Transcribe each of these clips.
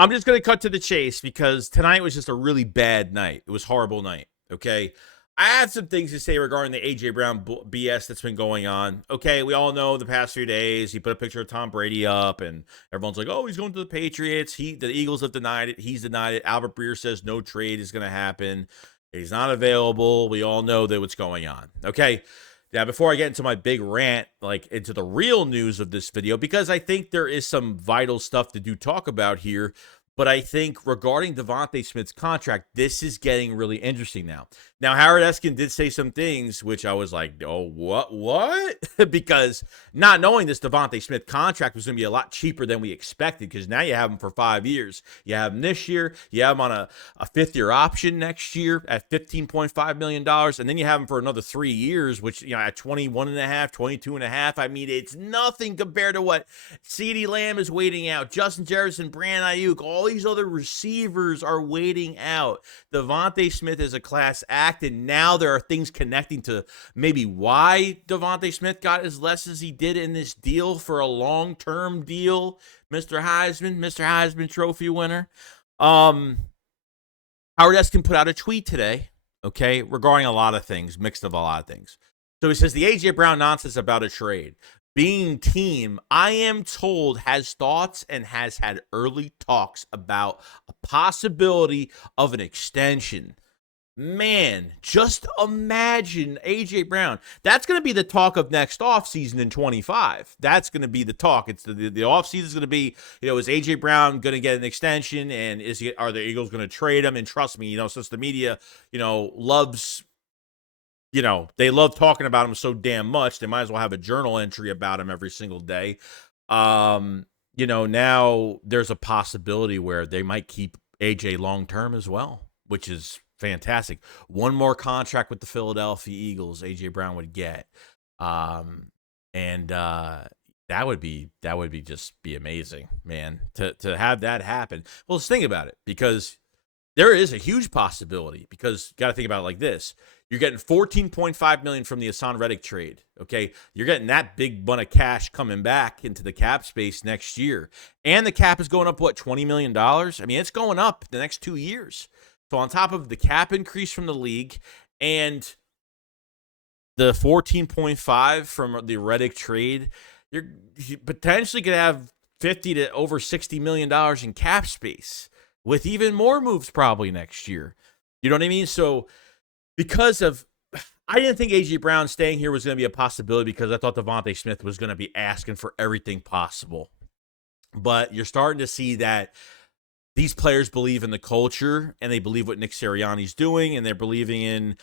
I'm just going to cut to the chase because tonight was just a really bad night. It was a horrible night, okay? I had some things to say regarding the A.J. Brown BS that's been going on. Okay, we all know the past few days, he put a picture of Tom Brady up, and everyone's like, oh, he's going to the Patriots. The Eagles have denied it. He's denied it. Albert Breer says no trade is going to happen. He's not available. We all know that what's going on, okay? Now, before I get into my big rant, like into the real news of this video, because I think there is some vital stuff to talk about here, but I think regarding Devontae Smith's contract, this is getting really interesting now. Now, Howard Eskin did say some things, which I was like, oh, what? Because not knowing this Devontae Smith contract was going to be a lot cheaper than we expected, because now you have him for 5 years. You have him this year. You have him on a fifth-year option next year at $15.5 million, and then you have him for another 3 years, which, at 21.5, 22.5. I mean, it's nothing compared to what CeeDee Lamb is waiting out. Justin Jefferson, Brandon Ayuk, all these other receivers are waiting out. Devontae Smith is a class act. And now there are things connecting to maybe why Devontae Smith got as less as he did in this deal for a long-term deal. Mr. Heisman Trophy winner. Howard Eskin put out a tweet today, okay, regarding a lot of things, mixed of a lot of things. So he says, the A.J. Brown nonsense about a trade. Being team, I am told, has thoughts and has had early talks about a possibility of an extension. Man, just imagine A.J. Brown. That's going to be the talk of next offseason in 25. That's going to be the talk. It's the offseason is going to be, is A.J. Brown going to get an extension, and are the Eagles going to trade him? And trust me, since the media, loves, they love talking about him so damn much, they might as well have a journal entry about him every single day. Now there's a possibility where they might keep A.J. long-term as well, which is fantastic. One more contract with the Philadelphia Eagles, A.J. Brown would get. That would be just be amazing, man, to have that happen. Well, let's think about it, because there is a huge possibility, because you got to think about it like this. You're getting $14.5 million from the HaasonReddick trade, okay? You're getting that big bun of cash coming back into the cap space next year. And the cap is going up, what, $20 million? I mean, it's going up the next 2 years. So on top of the cap increase from the league and the 14.5 from the Reddick trade, you potentially could have 50 to over $60 million in cap space with even more moves probably next year. You know what I mean? So I didn't think A.J. Brown staying here was going to be a possibility, because I thought Devontae Smith was going to be asking for everything possible. But you're starting to see that these players believe in the culture, and they believe what Nick Sirianni's doing, and they're believing in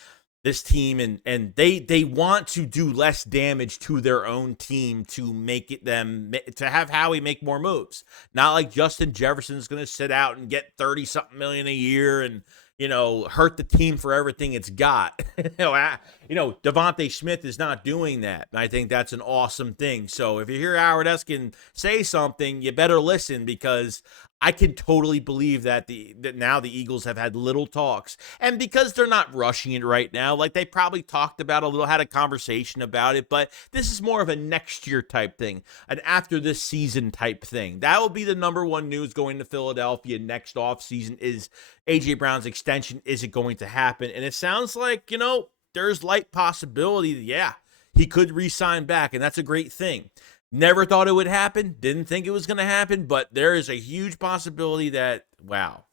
this team, and they want to do less damage to their own team to to have Howie make more moves. Not like Justin Jefferson's going to sit out and get 30-something million a year and hurt the team for everything it's got. Devontae Smith is not doing that. And I think that's an awesome thing. So if you hear Howard Eskin say something, you better listen, because I can totally believe that now the Eagles have had little talks, and because they're not rushing it right now, like they probably talked about had a conversation about it, but this is more of a next year type thing, an after this season type thing. That will be the number one news going to Philadelphia next offseason is A.J. Brown's extension. Is it going to happen? And it sounds like, there's light possibility. Yeah, he could re-sign back, and that's a great thing. Never thought it would happen. Didn't think it was going to happen, but there is a huge possibility that, wow,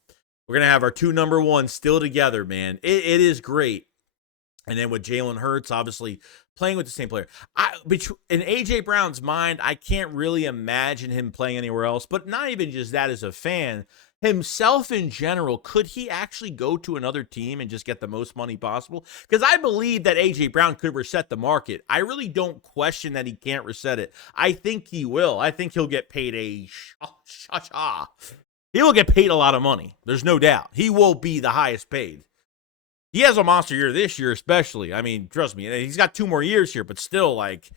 we're going to have our two number ones still together, man. It is great. And then with Jalen Hurts, obviously, playing with the same player. In A.J. Brown's mind, I can't really imagine him playing anywhere else, but not even just that as a fan. Himself in general, could he actually go to another team and just get the most money possible? Because I believe that A.J. Brown could reset the market. I really don't question that he can't reset it. I think he will. I think he'll get paid he will get paid a lot of money. There's no doubt. He will be the highest paid. He has a monster year this year, especially. I mean, trust me, he's got 2 more years here, but still, like,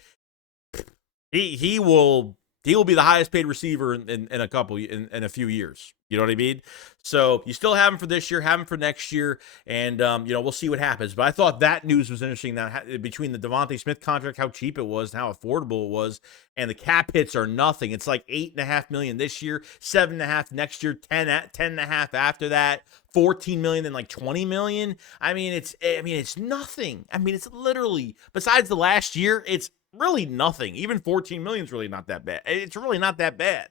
he will He will be the highest paid receiver in a few years. You know what I mean? So you still have him for this year, have him for next year, and we'll see what happens. But I thought that news was interesting. That between the Devontae Smith contract, how cheap it was, and how affordable it was, and the cap hits are nothing. It's like $8.5 million this year, $7.5 million next year, $10.5 million after that, $14 million, and like $20 million. I mean, it's nothing. I mean, it's literally, besides the last year, it's really nothing. Even $14 million is really not that bad. It's really not that bad.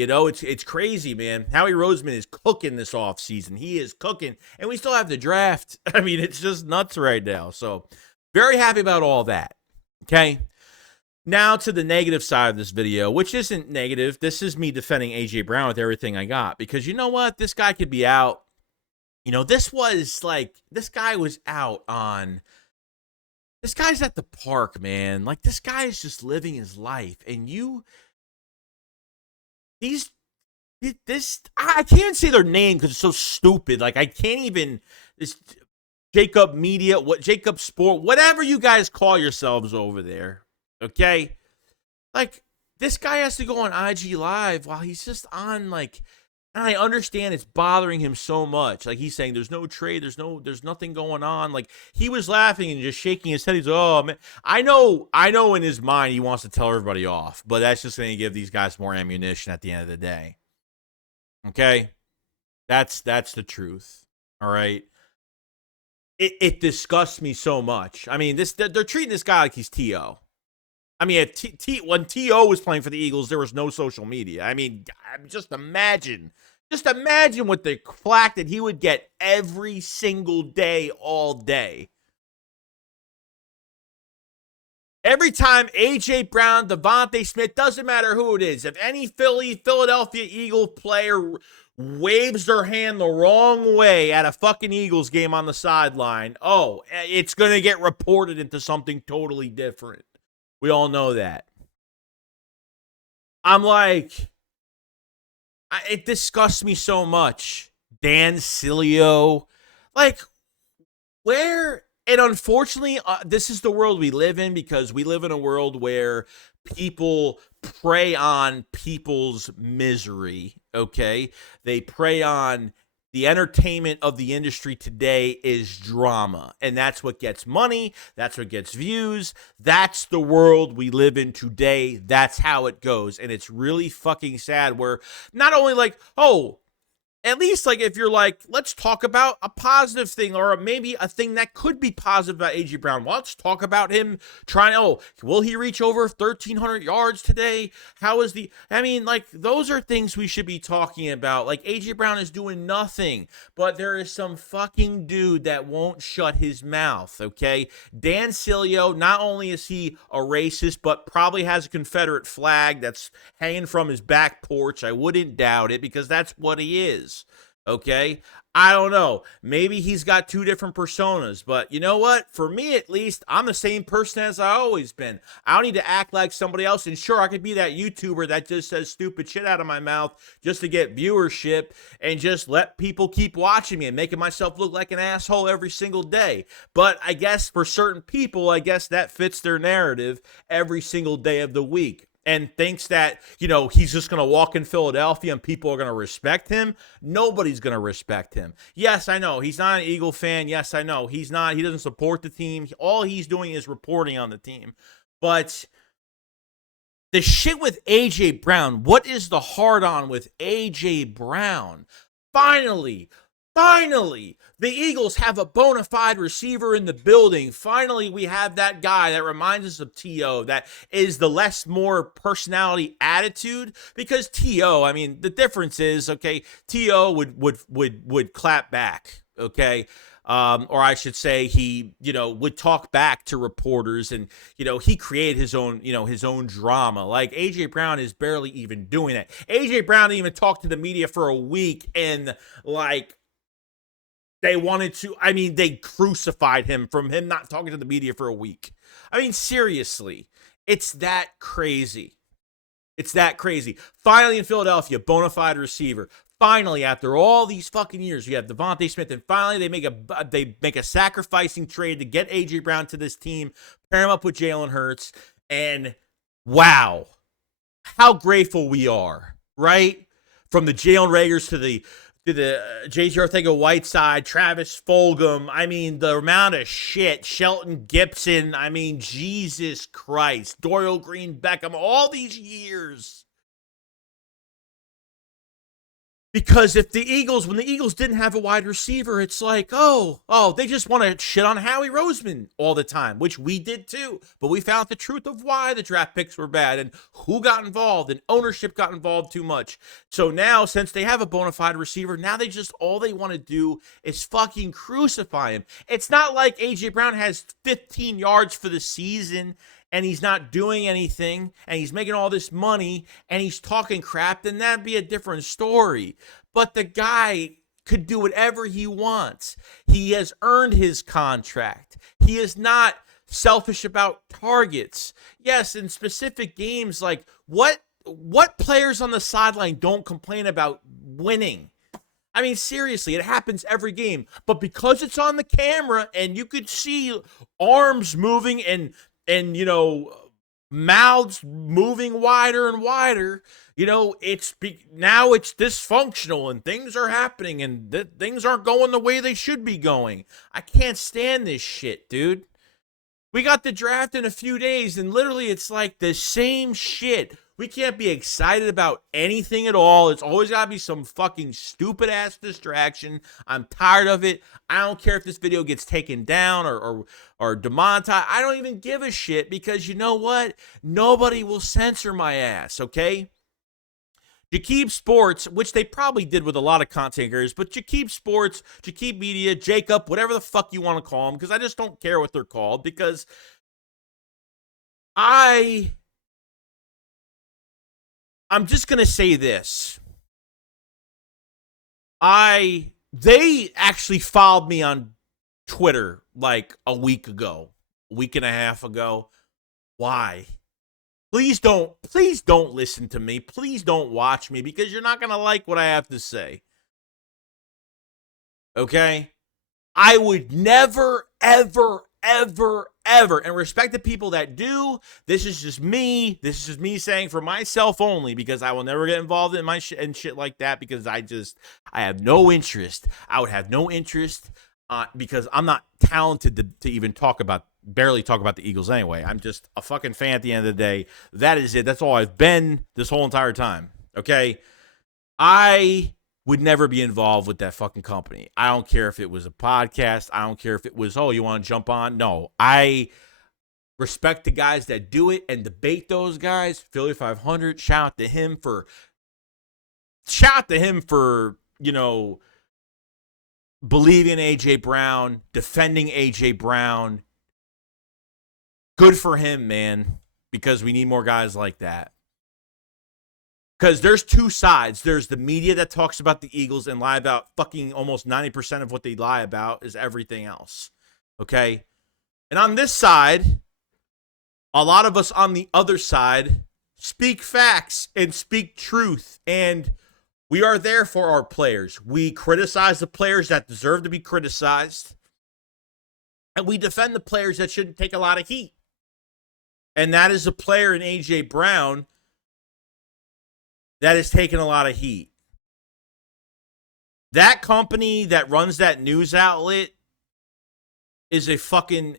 It's crazy, man. Howie Roseman is cooking this offseason. He is cooking, and we still have the draft. I mean, it's just nuts right now. So, very happy about all that. Okay? Now to the negative side of this video, which isn't negative. This is me defending A.J. Brown with everything I got, because you know what? This guy could be out. This guy was out on... This guy's at the park, man. Like, this guy is just living his life, and I can't say their name because it's so stupid. Like, I can't even, this Jacob Media, Jacob Sport, whatever you guys call yourselves over there, okay? Like, this guy has to go on IG Live while he's just on, like, and I understand it's bothering him so much. Like, he's saying there's no trade, there's nothing going on. Like, he was laughing and just shaking his head. He's, oh, man. I know in his mind he wants to tell everybody off, but that's just going to give these guys more ammunition at the end of the day. Okay? That's the truth. All right? It disgusts me so much. I mean, they're treating this guy like he's T.O. I mean, when T.O. was playing for the Eagles, there was no social media. I mean, just imagine what the flack that he would get every single day, all day. Every time A.J. Brown, Devontae Smith, doesn't matter who it is, if any Philadelphia Eagle player waves their hand the wrong way at a fucking Eagles game on the sideline, it's going to get reported into something totally different. We all know that. I'm like, it disgusts me so much. Dan Sileo. Like, where? And unfortunately, this is the world we live in, because we live in a world where people prey on people's misery, okay? They prey on the entertainment of the industry today is drama, and that's what gets money. That's what gets views. That's the world we live in today. That's how it goes, and it's really fucking sad where not only like, at least, like, if you're like, let's talk about a positive thing, or maybe a thing that could be positive about A.J. Brown. Well, let's talk about him trying, will he reach over 1,300 yards today? Those are things we should be talking about. Like, A.J. Brown is doing nothing, but there is some fucking dude that won't shut his mouth, okay? Dan Sileo, not only is he a racist, but probably has a Confederate flag that's hanging from his back porch. I wouldn't doubt it, because that's what he is. Okay? I don't know. Maybe he's got two different personas, but you know what? For me, at least, I'm the same person as I always been. I don't need to act like somebody else. And sure, I could be that YouTuber that just says stupid shit out of my mouth just to get viewership and just let people keep watching me and making myself look like an asshole every single day. But I guess for certain people, that fits their narrative every single day of the week. And thinks that, he's just going to walk in Philadelphia and people are going to respect him. Nobody's going to respect him. Yes, I know. He's not an Eagle fan. Yes, I know. He's not. He doesn't support the team. All he's doing is reporting on the team. But the shit with A.J. Brown, what is the hard-on with A.J. Brown? Finally, the Eagles have a bona fide receiver in the building. Finally, we have that guy that reminds us of T.O., that is the more personality attitude, because T.O., the difference is, okay, T.O. would clap back, okay? Or I should say he, would talk back to reporters, and, he created his own drama. Like, A.J. Brown is barely even doing that. A.J. Brown didn't even talk to the media for a week, and, they wanted to, they crucified him from him not talking to the media for a week. Seriously, it's that crazy. Finally in Philadelphia, bona fide receiver. Finally, after all these fucking years, you have Devontae Smith, and finally they make a sacrificing trade to get A.J. Brown to this team, pair him up with Jalen Hurts, and wow. how grateful we are, right? From the Jalen Reagors to the J.J. Arcega-Whiteside, Travis Fulgham. I mean, the amount of shit. Shelton Gibson. I mean, Jesus Christ. Dorial Green Beckham. All these years. Because if the Eagles, when the Eagles didn't have a wide receiver, it's like, they just want to shit on Howie Roseman all the time, which we did too. But we found the truth of why the draft picks were bad and who got involved, and ownership got involved too much. So now, since they have a bona fide receiver, now all they want to do is fucking crucify him. It's not like A.J. Brown has 15 yards for the season and he's not doing anything, and he's making all this money, and he's talking crap, then that'd be a different story. But the guy could do whatever he wants. He has earned his contract. He is not selfish about targets. Yes, in specific games, like what players on the sideline don't complain about winning? I mean, seriously, it happens every game. But because it's on the camera and you could see arms moving and mouths moving wider and wider, now it's dysfunctional and things are happening and things aren't going the way they should be going. I can't stand this shit, dude. We got the draft in a few days and literally it's like the same shit. We can't be excited about anything at all. It's always got to be some fucking stupid-ass distraction. I'm tired of it. I don't care if this video gets taken down or demonetized. I don't even give a shit because you know what? Nobody will censor my ass, okay? Jakeem Sports, which they probably did with a lot of content creators, but Jakeem Sports, Jakeem Media, Jacob, whatever the fuck you want to call them, because I just don't care what they're called, because I'm just going to say this. They actually followed me on Twitter like a week and a half ago. Why? Please don't listen to me. Please don't watch me because you're not going to like what I have to say. Okay? I would never, ever, ever, ever, and respect the people that do. This is just me saying for myself only, because I will never get involved in my shit and shit like that, because I have no interest. I would have no interest because I'm not talented to even barely talk about the Eagles anyway. I'm just a fucking fan at the end of the day. That is it. That's all I've been this whole entire time. Okay? I would never be involved with that fucking company. I don't care if it was a podcast. I don't care if it was, you want to jump on? No. I respect the guys that do it and debate those guys. Philly 500, shout out to him for, believing in A.J. Brown, defending A.J. Brown. Good for him, man, because we need more guys like that. Because there's two sides. There's the media that talks about the Eagles and lie about fucking almost 90% of what they lie about is everything else. Okay? And on this side, a lot of us on the other side speak facts and speak truth. And we are there for our players. We criticize the players that deserve to be criticized. And we defend the players that shouldn't take a lot of heat. And that is a player in A.J. Brown that is taking a lot of heat. That company that runs that news outlet is a fucking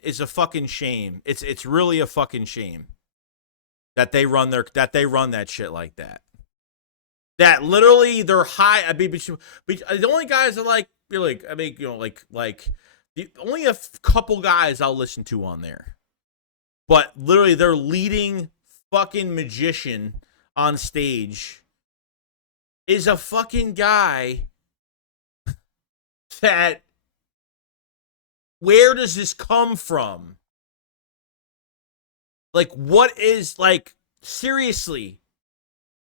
shame. It's really a fucking shame that they run that shit like that. That literally they're high. I mean, the only guys that only a couple guys I'll listen to on there. But literally their leading fucking magician on stage is a fucking guy that, where does this come from? Like, seriously,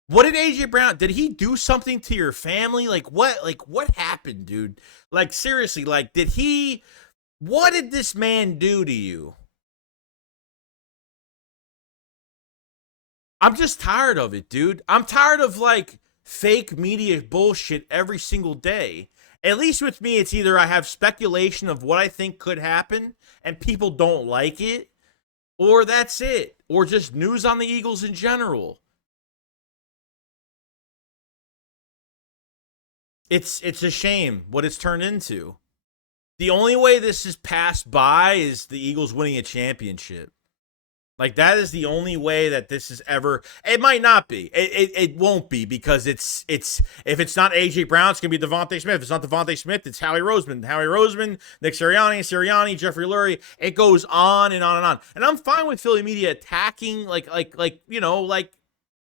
what did AJ Brown, did he do something to your family? What happened, dude? Seriously, what did this man do to you? I'm just tired of it, dude. I'm tired of, fake media bullshit every single day. At least with me, it's either I have speculation of what I think could happen and people don't like it, or that's it. Or just news on the Eagles in general. it's a shame what it's turned into. The only way this is passed by is the Eagles winning a championship. Like, that is the only way that this is ever. It might not be. It won't be, because it's if it's not AJ Brown, it's gonna be Devontae Smith. If it's not Devontae Smith, it's Howie Roseman, Nick Sirianni, Jeffrey Lurie. It goes on and on and on. And I'm fine with Philly media attacking, like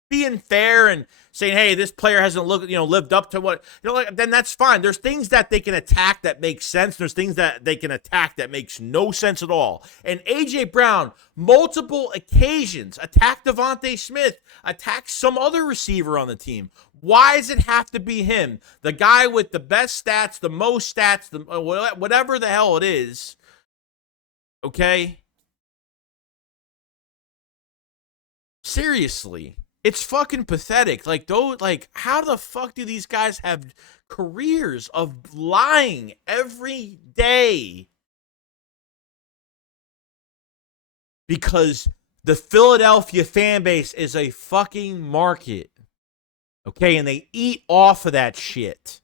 being fair and saying, hey, this player hasn't lived up to what, then that's fine. There's things that they can attack that make sense. There's things that they can attack that makes no sense at all. And A.J. Brown, multiple occasions, attacked Devontae Smith, attacked some other receiver on the team. Why does it have to be him? The guy with the best stats, the most stats, whatever the hell it is. Okay? Seriously. It's fucking pathetic. How the fuck do these guys have careers of lying every day? Because the Philadelphia fan base is a fucking market. Okay, and they eat off of that shit.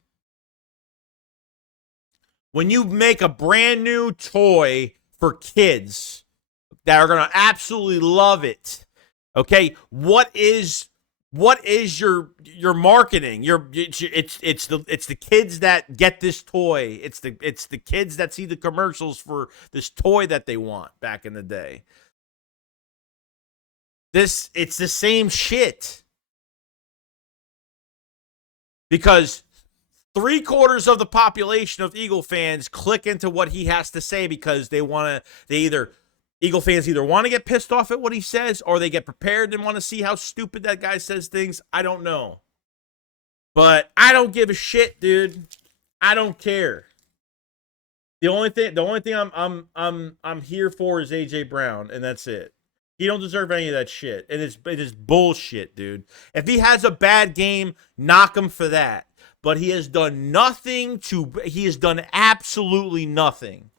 When you make a brand new toy for kids that are going to absolutely love it, okay, what is your marketing? It's the kids that get this toy. It's the kids that see the commercials for this toy that they want back in the day. It's the same shit. Because 3/4 of the population of Eagle fans click into what he has to say because Eagle fans either want to get pissed off at what he says, or they get prepared and want to see how stupid that guy says things. I don't know. But I don't give a shit, dude. I don't care. The only thing I'm here for is AJ Brown, and that's it. He don't deserve any of that shit. And it is bullshit, dude. If he has a bad game, knock him for that. But he has done absolutely nothing.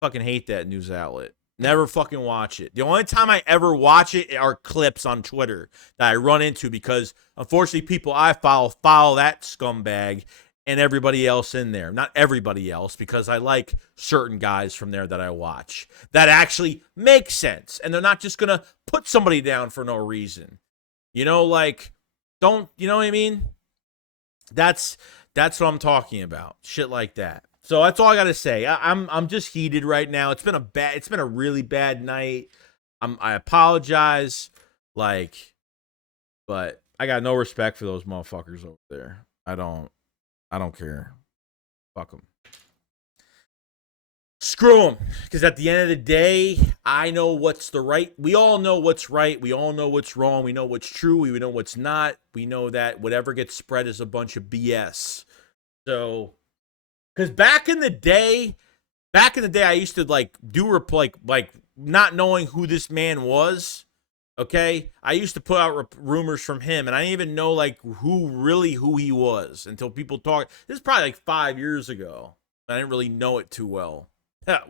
Fucking hate that news outlet. Never fucking watch it. The only time I ever watch it are clips on Twitter that I run into, because unfortunately people I follow that scumbag and everybody else in there. Not everybody else, because I like certain guys from there that I watch that actually make sense, and they're not just gonna put somebody down for no reason. You know what I mean? That's what I'm talking about. Shit like that. So that's all I gotta say. I'm just heated right now. It's been a really bad night. I apologize, but I got no respect for those motherfuckers over there. I don't care. Fuck them. Screw them. Because at the end of the day, I know what's the right. We all know what's right. We all know what's wrong. We know what's true. We know what's not. We know that whatever gets spread is a bunch of BS. So, because back in the day, I used to do not knowing who this man was. Okay, I used to put out rumors from him, and I didn't even know who he was until people talked. This is probably 5 years ago. I didn't really know it too well.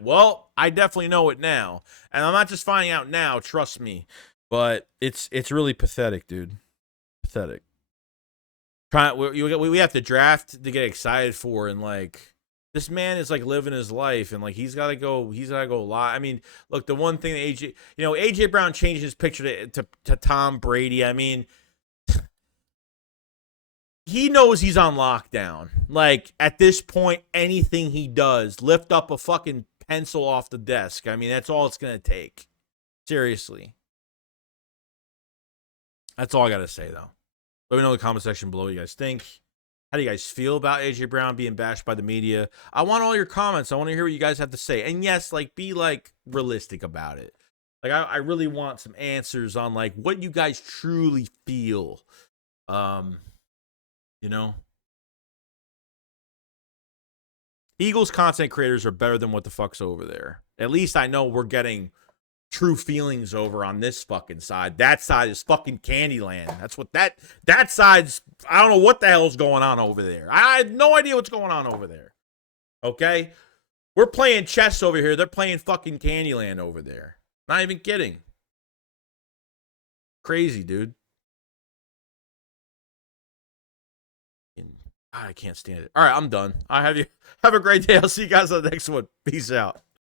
Well, I definitely know it now, and I'm not just finding out now. Trust me, but it's really pathetic, dude. Pathetic. We have to draft to get excited for, and this man is living his life, and he's got to go live. I mean, look, the one thing that AJ Brown changed his picture to Tom Brady. I mean, he knows he's on lockdown. At this point, anything he does, lift up a fucking pencil off the desk. I mean, that's all it's going to take. Seriously. That's all I got to say, though. Let me know in the comment section below what you guys think. How do you guys feel about AJ Brown being bashed by the media? I want all your comments. I want to hear what you guys have to say. And yes, be realistic about it. I really want some answers on what you guys truly feel. Eagles content creators are better than what the fuck's over there. At least I know we're getting true feelings over on this fucking side. That side is fucking Candyland. That's what that side's. I don't know what the hell's going on over there. I have no idea what's going on over there. Okay? We're playing chess over here. They're playing fucking Candyland over there. Not even kidding. Crazy, dude. God, I can't stand it. All right, I'm done. I have you have a great day. I'll see you guys on the next one. Peace out.